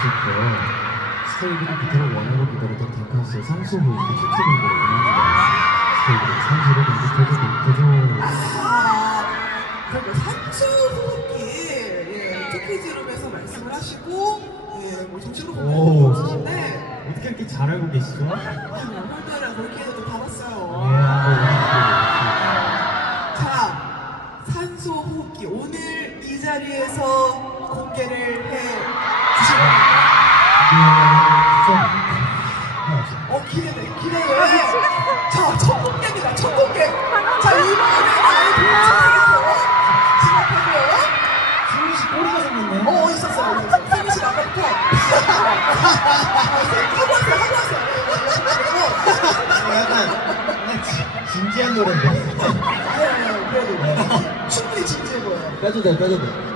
있었고요. 스테이블이 그토록 원하고 기다렸던 데카스의 상수 호흡이 춤추는 걸 원합니다. 스테이블의 상수를. 아, 그리고 산수 호흡기 예, 토끼즈룸에서 말씀을 하시고 예, 뭐 정식으로 오. 공개하셨는데 어떻게 이렇게 잘 알고 계시죠? 홀더랑 볼기에도 예, 받았어요. 아, 자, 산소 호흡기 오늘 이 자리에서 공개를 해. 어 기대돼 기대돼. 자, 첫 공개입니다. 첫 공개. 자, 이번에는 동창회부터 시작하고요. 승리 씨 꼬리가 생겼네. 어 있었어요. 있었어요. 승민 씨 아까부터 하고 왔어요. 하고 왔어요. 약간, 약간 지- 진지한 노래인데. 네, 그래도 충분히 진지해 보여요. 빼도 돼, 빼도 돼.